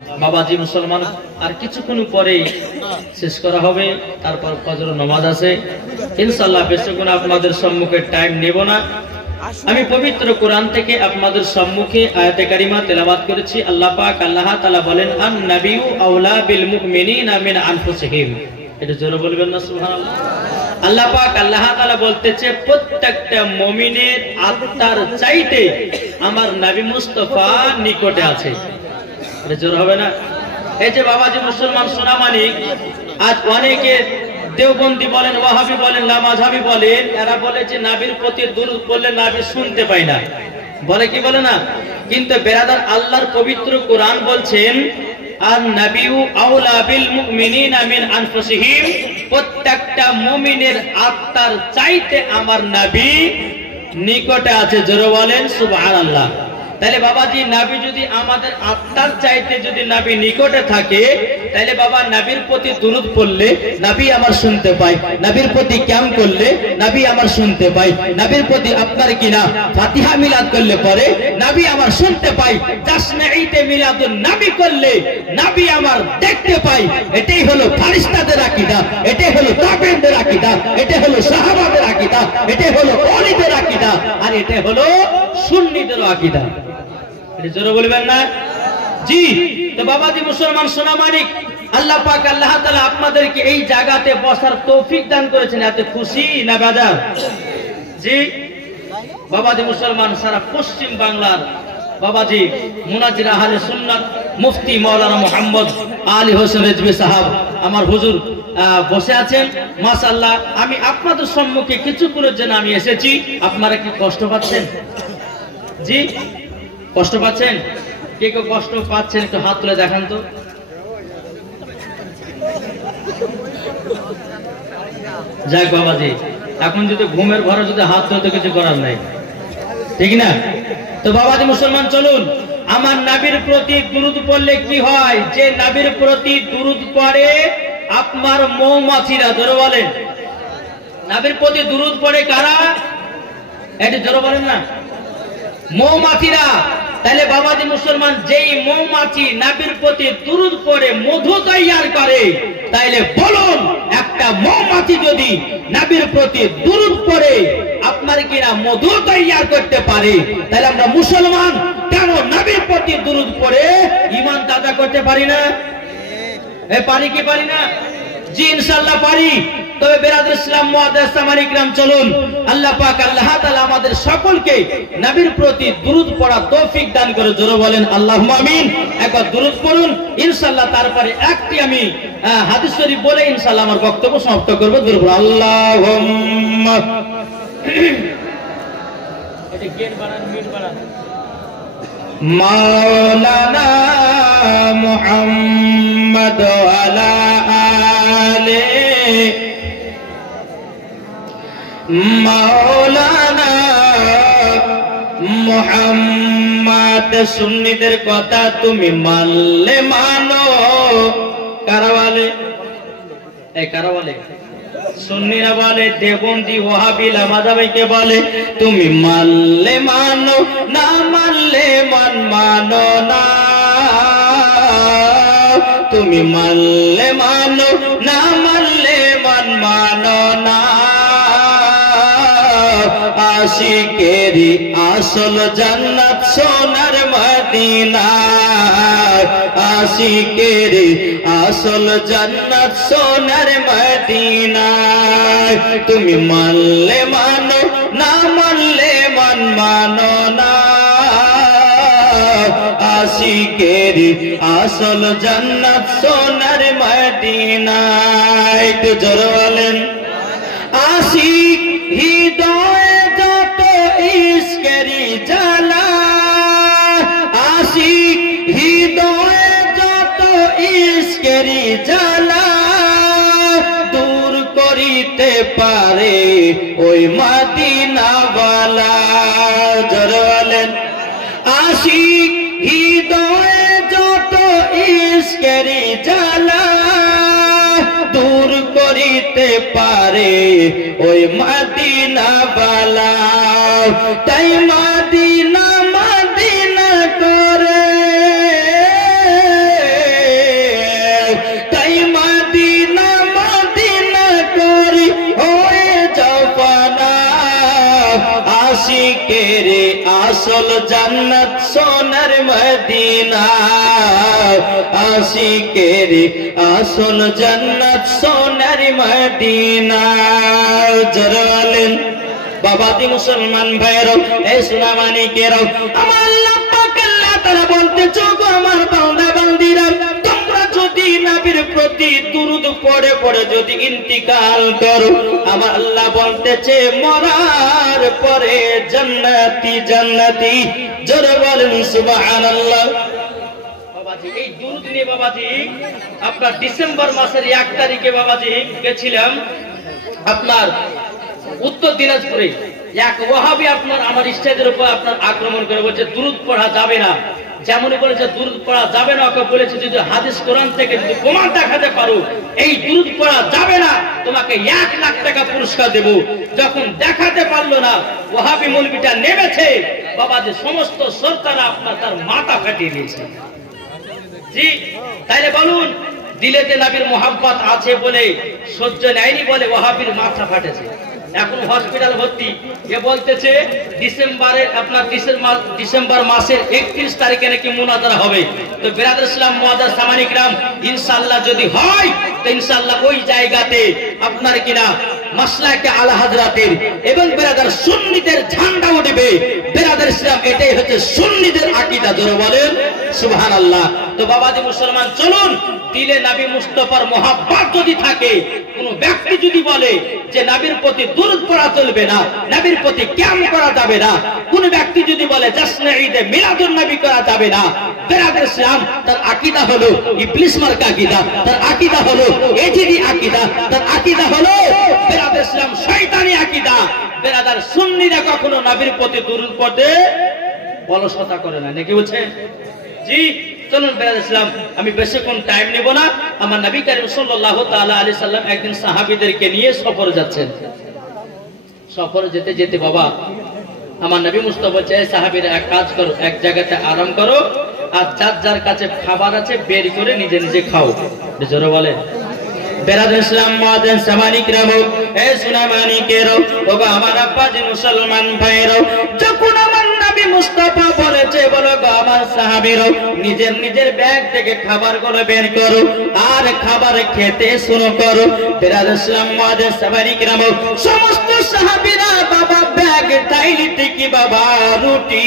বাবাজি মুসলমান আর কিছুক্ষণ পরেই শেষ করা হবে, তারপর ফজর নামাজ আছে ইনশাআল্লাহ। বেশিক্ষণ আপনাদের সম্মুখে টাইম নেব না। আমি পবিত্র কোরআন থেকে আপনাদের সম্মুখে আয়াতে কারিমা তেলাওয়াত করেছি। আল্লাহ পাক আল্লাহ তাআলা বলেন, আন নাবিয়্যু আওলা বিল মুমিনিনা মিন আনফুসিহিম। এটা জোরে বলবেন না সুবহানাল্লাহ। আল্লাহ পাক আল্লাহ তাআলা বলতেছে, প্রত্যেকটা মুমিনের আত্মার চাইতে আমার নবী মুস্তাফা নিকটে আছে। এটা জোর হবে না? এই যে বাবাজি মুসলমান সোনা মানিক, আজ অনেকে দেওবন্দি বলেন, ওয়াহাবি বলেন, লামাযহাবি বলেন, এরা বলে যে নবীর প্রতি দুরূদ পড়লে নবী শুনতে পায় না, বলে কি বলে না? কিন্তু বেরাদার, আল্লাহর পবিত্র কোরআন বলছেন, আর নাবিয়্যু আওলা বিল মুমিনিনা মিন আনফুসিহিম, প্রত্যেকটা মুমিনের আত্মার চাইতে আমার নবী নিকটে আছে। জোরে বলেন সুবহানাল্লাহ। তাহলে বাবাজি, নবী যদি আমাদের আত্মার চাইতে যদি নবী নিকটে থাকে, তাহলে বাবা নবীর প্রতি দুরূদ পড়লে নবী আমার শুনতে পায়, নবীর প্রতি কিয়াম করলে নবী আমার শুনতে পায়, নবীর প্রতি আপনার কিনা ফাতিহা মিলাদ করলে পরে নবী আমার শুনতে পায়, জাশনে ঈদে মিলাদুন নবী করলে নবী আমার দেখতে পায়। এটাই হলো ফেরেশতাদের আকীদা, এটাই হলো তাবেঈনদের আকীদা, এটাই হলো সাহাবাদের আকীদা, এটাই হলো ওলিদের আকীদা, আর এটাই হলো সুন্নিদের আকীদা। জোরে বলবেন না? জি। তো বাবাজি মুসলমান সোনা মানিক, আল্লাহ পাক আল্লাহ তাআলা আপনাদেরকে এই জায়গাতে বসার তৌফিক দান করেছেন। এত খুশি না বাজার? জি বাবাজি মুসলমান, সারা পশ্চিম বাংলার বাবাজি মুনাজির আহলে সুন্নাত মুফতি মাওলানা মুহাম্মদ আলী হোসেন রিজভী সাহেব আমার হুজুর বসে আছেন। মাশাআল্লাহ, আমি আপনাদের সম্মুখে কিছুক্ষণের জন্য আমি এসেছি। আপনারা কি কষ্ট পাচ্ছেন? জি কষ্ট পাচ্ছেন? কে কে কষ্ট পাচ্ছেন একটু হাত তুলে দেখান তো। যাক বাবাজি, এখন যদি ঘুমের ঘরে যদি হাত তুলতে কিছু করার নাই, ঠিক না? তো বাবাজি মুসলমান, চলুন আমার নবীর প্রতি দুরূদ পড়লে কি হয়? যে নবীর প্রতি দুরূদ পড়ে আপনার মৌমাছিরা, জোরে বলেন, নবীর প্রতি দুরূদ পড়ে কারা? এটা জোরে বলেন না, মৌমাছিরা। তাহলে বাবাজি মুসলমান, যেই মৌমাছি নবীর প্রতি দুরূদ পড়ে মধু তৈয়ার করে, তাইলে বলুন একটা মৌমাছি যদি নবীর প্রতি দুরূদ পড়ে আপনার কিনা মধু তৈয়ার করতে পারে, তাহলে আমরা মুসলমান কেন নবীর প্রতি দুরূদ পড়ে ঈমান তাজা করতে পারি না? পারি কি পারি না? জি ইনশাআল্লাহ পারি। তবে বেরাদর ইসলাম মুআদ্দাস সামানিক রাম, চলুন আল্লাহ পাক আল্লাহ তাআলা আমাদের সকলকে নবীর প্রতি দুরূদ পড়া তৌফিক দান করে। জোরে বলেন আল্লাহুম্মা আমিন। একবার দুরূদ পড়ুন ইনশাআল্লাহ। তারপরে একটি আমি হাদিস শরীফ বলে ইনশাআল্লাহ আমার বক্তব্য সমাপ্ত করব। দুরূদ পড়ুন। আল্লাহুম্মা, এটা গেট বানান, মিট বানান। মাওলানা মুহাম্মদ আলা আলে মাওলানা মুহাম্মদ। সুন্নিদের কথা তুমি মানলে মানো, কারা বলে? এই কারা বলে? সুন্নিরা বলে, দেওবন্দি ওয়াহাবি লামাযহাবিকে বলে তুমি মানলে মানো, না মানলে মানো না। তুমি মানলে মানো, না মানলে মানো না। আশিকেরি আসল জান্নাত সোনার মদিনা, আশিকেরি আসল জান্নাত সোনার মদিনা। তুমি মানলে মানো, না মানলে মানো না। আশিকেরি আসল জান্নাত সোনার মদিনা। একটু জোরে বলেন। আশিক হৃদয়ে যত ইশকেরি জ্বালা, আশিক হৃদয়ে যত ইশকেরি জ্বালা, দূর করিতে পারে ওই মদিনাওয়ালা। জোরে বলেন। আশিক হৃদয়ে যত ইশকেরি জ্বালা, দূর করিতে পারে ওই মদিনাওয়ালা। তাই মদিনা মদিনা করে আসল জান্নাত সোনার মদিনা, আশিকের আসল জান্নাত সোনার মদিনা। জোরে বলেন বাবাজি মুসলমান ভাইরাও, এই সোনামানিকেরাও, আমার আল্লাহ পাক আল্লাহ তাআলা বলতেছে গো আমার বান্দা বান্দীরা, তোমরা যদি নবীর প্রতি দুরূদ পড়ে পড়ে যদি ইন্তিকাল করো, আমার আল্লাহ বলতেছে মরার পরে জান্নাতি জান্নাতি। জোরে বলেন সুবহানাল্লাহ। বাবাজি এই দুরূদ নিয়ে বাবাজি আপনার ডিসেম্বর মাসের 1 তারিখে বাবাজি গেছিলাম আপনার উত্তর দিনাজপুরে। এক ওয়াহাবি আপনার আমার স্টেজের উপর আপনার আক্রমণ করে বলছে দুরূদ পড়া যাবে না। যেমনই বলেছে দুরূদ পড়া যাবে না, ওকে বলেছে যদি হাদিস কোরআন থেকে যদি প্রমাণ দেখাতে পারো এই দুরূদ পড়া যাবে না, তোমাকে 1 লাখ টাকা পুরস্কার দেব। যখন দেখাতে পারলো না, ওয়াহাবি মৌলবীটা নেমেছে বাবাজি, সমস্ত সরকার আপনার তার মাথা ফাটিয়ে দিয়েছে। জি তাইলে বলুন, দিলেতে নবীর মোহাব্বত আছে বলে সহ্য নেয়নি বলে ওয়াহাবির মাথা ফাটেছে। এখন হসপিটাল ভর্তি। এ বলতেছে ডিসেম্বরের আপনার ডিসেম্বর মাসের 31 তারিখে নাকি মুনাজারা হবে। তো বিরাদর ইসলাম মুআজ্জাজ সামানিক রাম, ইনশাআল্লাহ যদি হয় তো ইনশাআল্লাহ ওই জায়গাতে আপনার কিনা মাসলাকে আলা হযরতের এবং বিরাদর সুন্নিদের ঝান্ডা উঠবে। বিরাদর ইসলাম এটাই হচ্ছে সুন্নিদের আকীদা। জোরে বলেন সুবহানাল্লাহ। তো বাবাজি মুসলমান চলুন, দিলে নবী মুস্তাফার মোহাব্বত যদি থাকে, কোন ব্যক্তি যদি বলে যে নবীর প্রতি দুরূদ পড়া চলবে না, নবীর প্রতি কিয়াম করা যাবে না, কোন ব্যক্তি যদি বলে জশ্নে ঈদে মিলাদুন নবী করা যাবে না, বিরাদর ইসলাম তার আকীদা হলো ইবলিস মার্কা আকীদা, তার আকীদা হলো এজিদি আকীদা, তার আকীদা হলো বিরাদর ইসলাম শয়তানি আকীদা। বিরাদর সুন্নিরা কখনো নবীর প্রতি দুরূদ পড়তে অলসতা করে না, নাকি বলছেন? জি চলুন বিরাদর ইসলাম, আমি বেশিক্ষণ টাইম নেব না। আমার নবী করিম সাল্লাল্লাহু তাআলা আলাইহি সাল্লাম একদিন সাহাবীদেরকে নিয়ে সফরে যাচ্ছেন। সফরে যেতে যেতে বাবা আমার নবী মুস্তাফা বলছে, সাহাবীরা এক কাজ করো, এক জায়গাতে আরাম করো, আর যার যার কাছে খাবার আছে বের করে নিজে নিজে খাও। জোরে বলেন বিরাদর ইসলাম মুআজ্জাজ সামানিক রাম, এ সোনামানিকেরাও, ওগো আমার আব্বাজি মুসলমান ভাইরাও, যখন আমার নবী মুস্তাফা বলেছে বলো গো আমার সাহাবীরাও নিজের নিজের ব্যাগ থেকে খাবারগুলো বের করো আর খাবার খেতে শুরু করো। বিরাদর ইসলাম মুআজ্জাজ সামানিক রাম, সমস্ত সাহাবীরা বাবা ব্যাগ টাইলি থেকে বাবা রুটি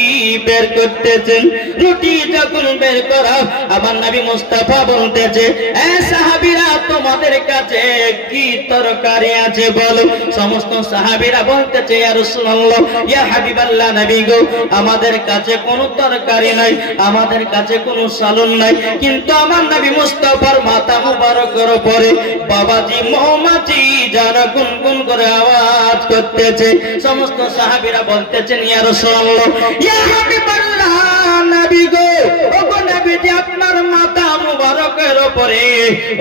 বের করতেছেন। রুটি যখন বের করা আমার নবী মুস্তাফা বলতেছে, এ সাহাবীরা তোমাদের কাছে কি তরকারি আছে বলো। সমস্ত সাহাবীরা বলতেছে, ইয়া রাসূলুল্লাহ, ইয়া হাবিবাল্লাহ নবী গো, আমাদের কাছে কোনো তরকারি নাই, আমাদের কাছে কোনো সালন নাই, কিন্তু আমার নবী মুস্তাফার মাথা মুবারকের উপরে বাবাজি মৌমাছি যারা গুনগুন করে আওয়াজ করতেছে। সমস্ত সাহাবীরা বলতেছেন, ইয়া রাসূলুল্লাহ, ইয়া হাবিবাল্লাহ নবী গো, ওগো নবীজি আপনার মাথা মুবারকের উপরে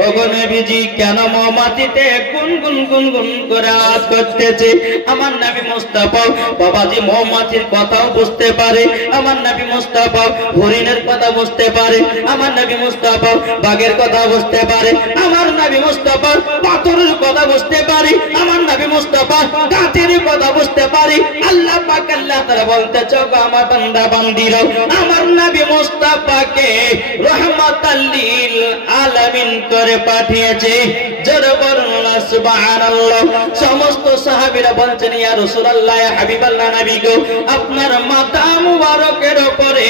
ওগো নবীজি কেন মৌমাছিতে গুনগুন গুনগুন করে আওয়াজ করতেছে। আমার নবী মুস্তাফা বাবাজি মৌমাছির কথাও বুঝতে পারে, আমার নবী মুস্তাফা হরিণের কথা বুঝতে পারে, আমার নবী মুস্তাফা বাঘের কথা বুঝতে পারে, আমার নবী মুস্তাফা পাথরের কথা বুঝতে পারে, আমার নবী মুস্তাফা গাছের কথা বুঝতে পারে। আল্লাহ পাক আল্লাহ তাআলা বলতেছে, আমার বান্দা বান্দীরা আমার নবী মুস্তাফাকে রহমাতাল লিল আলামিন করে পাঠিয়েছে। জোরে বলুন সুবহানাল্লাহ। সমস্ত সাহাবীরা বলছেন, ইয়া রাসূলুল্লাহ, ইয়া হাবিবাল্লাহ নবী গো, আপনার মাথা মুবারকের উপরে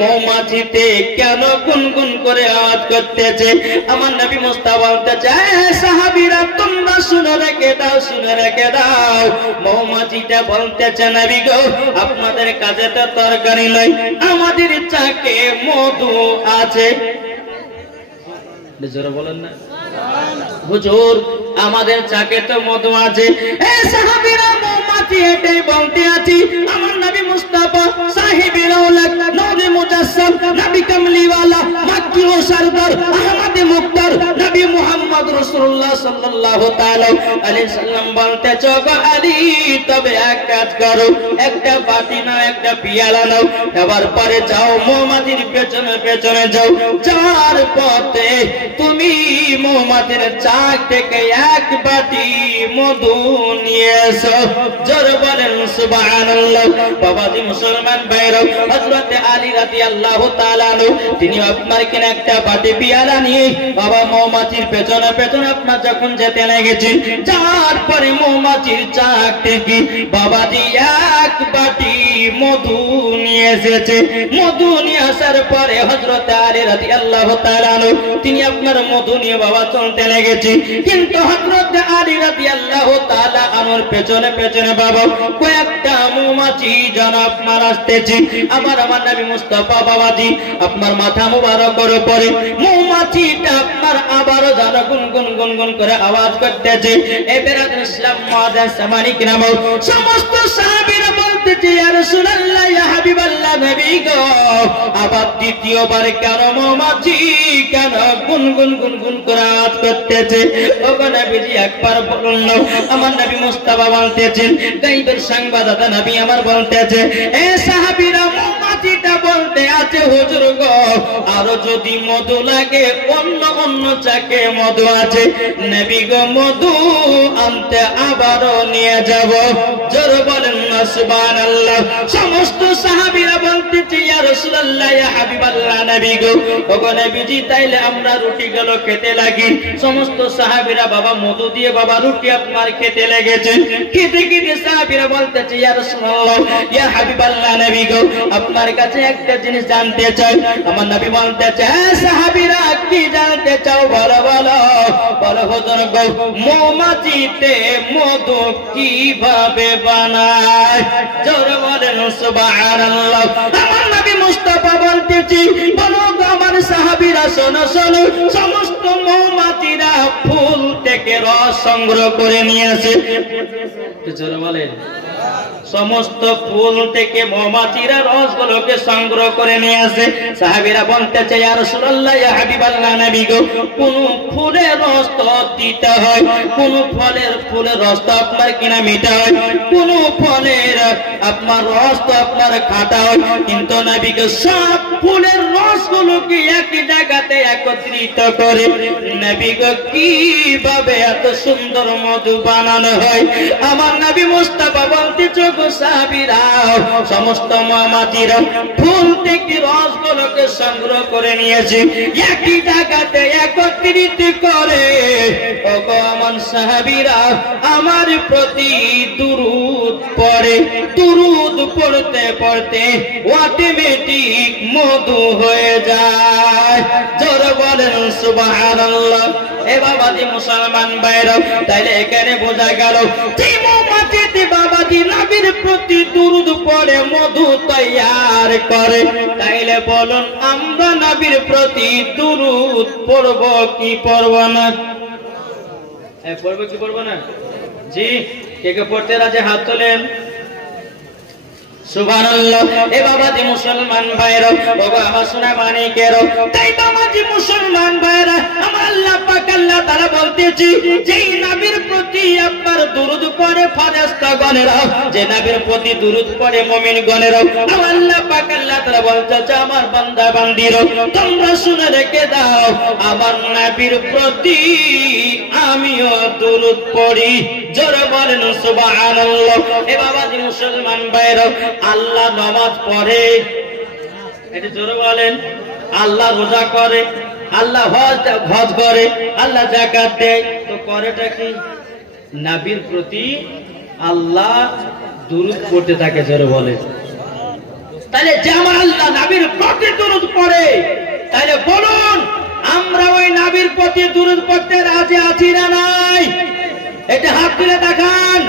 মৌমাছিতে কেন গুনগুন করে আওয়াজ করতেছে। আমার নবী মুস্তাফা বলতেছে, সাহাবীরা তোমরা শুনে রেখে দাও, শুনে রেখে দাও। মৌমাছিটা বলতেছে, নবী গো আপনাদের কাছে তো তরকারি নাই, আমাদের চাকে মধু আছে। জোরে বলেন না হুজুর, আমাদের চাকে তো মধু আছে। এই সাহাবীরা মৌমাছি এটাই বলতে আছি। আমার নবী মুস্তাফা সাহিবে রওলাত নূরে মুজাসসাম নবী কামলিওয়ালা মাক্কি ও সরদার আহমদ মুক্তার নবী মুহাম্মদ মুহাম্মদ রাসূলুল্লাহ সাল্লাল্লাহু তাআলা আলাইহি সাল্লাম বলতে চোগো আলী তবে এক কাজ করো, একটা বাটি নাও, একটা পিয়ালা নাও, এবার পরে যাও মৌমাছির পেছনে পেছনে যাও, যাওয়ার পথে তুমি মৌমাছির চাক থেকে এক বাটি মধু নিয়ে এসো। জোরে বলেন সুবহানাল্লাহ। বাবাজি মুসলমান ভাইরা, হযরত আলী রাদিয়াল্লাহু তাআলা আনহু তিনি আপনার কিনা একটা বাটি পিয়ালা নিয়ে বাবা মৌমাছির পেছনে পেছনে আপনার যখন যেতে লেগেছেন, যাওয়ার পরে মৌমাছির চাক থেকে বাবাজি এক বাটি মধু নিয়ে এসেছে। মধু নিয়ে আসার পরে হযরত আলী রাদিয়াল্লাহু তাআলা আনহু তিনি আপনার মধু নিয়ে বাবা চলতে লেগেছে, কিন্তু হযরত আলী রাদিয়াল্লাহু তাআলা আনহুর পেছনে পেছনে বাবা কয়েকটা মৌমাছি যেন আপনার আসতেছে। আমার নবী মুস্তাফা বাবাজি আপনার মাথা মুবারকের উপরে মৌমাছিটা আপনার আবারও যেন গুনগুন গুনগুন করে আওয়াজ করতেছে। এবারে ইসলাম মুআজ্জাজ সামানি কিরাম সমস্ত সাহাবীরা বলতেছে, ইয়া রাসূলুল্লাহ, ইয়া হাবিবাল্লাহ, নবী গো, আবার দ্বিতীয়বার কেন মৌমাছি কেন গুনগুন গুনগুন করে আওয়াজ করতেছে? ওগো নবীজি একবার বলুন না। আমার নবী মুস্তাফা বলতেছেন, গায়বের সংবাদদাতা নবী আমার বলতেছে, এ সাহাবীরা, মৌমাছিটা বলতে আছে হুজুর গো, আরো যদি মধু লাগে অন্য অন্য চাকে মধু আছে, নবী গো মধু আনতে আবারও নিয়ে যাব। জোরে বলেন না সুবহানাল্লাহ। সমস্ত সাহাবীরা বলতেছে, ইয়া রাসূলুল্লাহ, ইয়া হাবিবাল্লাহ, নবী গো, ওগো নবীজি, তাইলে আমরা রুটি গুলো খেতে লাগি। সমস্ত সাহাবীরা বাবা মধু দিয়ে বাবা রুটি আপনার খেতে লেগেছে। খেতে খেতে সাহাবীরা বলতেছে, ইয়া রাসূলুল্লাহ, ইয়া হাবিবাল্লাহ, নবী গো, আপনার কাছে একটা জিনিস জানতে চাই। আমার নবী বলতেছে, হ্যাঁ সাহাবীরা, কি জানতে চাও বলো বলো। বলো হুজুর গো, মৌমাছিতে মধু কিভাবে বানায়? জোরে বলেন সুবহানাল্লাহ। আমার নবী মুস্তাফা বলতেছি, বলো গো আমার সাহাবীরা, শোনো শোনো, সমস্ত মৌমাছিরা ফুল থেকে রস সংগ্রহ করে নিয়ে আসে। জোরে বলেন, সমস্ত ফুল থেকে মৌমাছিরা রসগুলোকে সংগ্রহ করে নিয়ে আসে। সাহাবীরা বলতেছে, ইয়া রাসূলুল্লাহ, ইয়া হাবিবাল্লাহ, নবী গো, কোন ফুলের রস তো তিতা হয়, কোন ফুলের রস তো আপনার কিনা মিঠা হয়, কোন ফলের আপনার রস তো আপনার খাটা হয়, কিন্তু নবী গো সব ফুলের রসগুলোকে একই জায়গাতে একত্রিত করে নবী গো কিভাবে এত সুন্দর মধু বানানো হয়? আমার নবী মুস্তাফা বলতেছে, সাহাবীরা, সমস্ত মৌমাছিরা ফুল থেকে রসগুলোকে সংগ্রহ করে নিয়েছে, একই জায়গাতে একত্রিত করে। ওগো আমার সাহাবীরা, আমার প্রতি দুরূদ পড়ে, দুরূদ পড়তে পড়তে অটোমেটিক মধু হয়ে যায়। জোরে বলেন সুবহানাল্লাহ। এ বাবাজি মুসলমান ভাইরা, তাইলে এখানে বোঝা গেল যে মৌমাছিতে বাবাজি নবীর প্রতি দুরূদ পড়ে মধু তৈয়ার করে। তাইলে বলুন, আমরা নবীর প্রতি দুরূদ পড়ব কি পড়ব না? পড়ব কি পড়ব না? জি, কে কে পড়তে রাজি হাত তোলেন। সুবহানাল্লাহ। এ বাবাজি মুসলমান ভাইরা, বাবা আমার সোনা মানিকেরও, তাই বাবাজি মুসলমান ভাইরা, আমার আল্লাহ পাক আল্লাহ তাআলা বলতেছি, যেই নবীর প্রতি আপনার দুরূদ পড়ে ফেরেশতাগণেরা, যে নবীর প্রতি দুরূদ পড়ে মুমিনগণেরা, আমার আল্লাহ পাক আল্লাহ তাআলা বলতেছে, আমার বান্দা বান্দীরা, তোমরা শুনে রেখে দাও, আমার নবীর প্রতি আমিও দুরূদ পড়ি। জোরে বলেন সুবহানাল্লাহ। এ বাবাজি মুসলমান ভাইরা, আল্লাহ নামাজ পড়ে, এটা জোরে বলেন। আল্লাহ রোজা করে, আল্লাহ হজ করে, আল্লাহ যাকাত দেয়, তো করেটা কি? নবীর প্রতি আল্লাহ দুরূদ পড়তে থাকে। জোরে বলে। তাহলে যে আমার আল্লাহ নবীর প্রতি দুরূদ পড়ে, তাহলে বলুন আমরা ওই নবীর প্রতি দুরূদ পড়তে রাজি আছি না নাই? এটা হাত তুলে দেখান।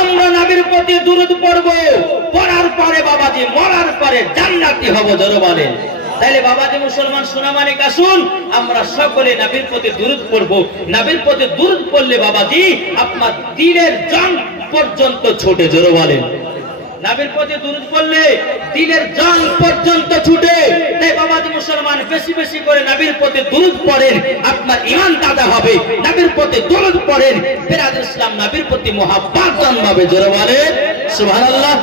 আমরা নবীর প্রতি দুরূদ পড়ব, পড়ার পরে বাবাজি মরার পরে জান্নাতি হব। জোরে বলেন। তাইলে বাবাজি মুসলমান সোনামানিক, আসুন আমরা সকলে নবীর প্রতি দুরূদ পড়ব। নবীর প্রতি দুরূদ পড়লে বাবাজি আপনার দিলের জান পর্যন্ত ছোটে। জোরে বলেন। নবীর প্রতি দুরূদ পড়লে দিলের জান পর্যন্ত ছুটে। তাই বাবাজি মুসলমান বেশি বেশি করে নবীর প্রতি দুরূদ পড়েন, আপনার ঈমান তাজা হবে। নবীর প্রতি দুরূদ পড়েন, বিরাদর ইসলাম নবীর প্রতি মুহাব্বত জন্মাবে। জোরে বলে সুবহানাল্লাহ।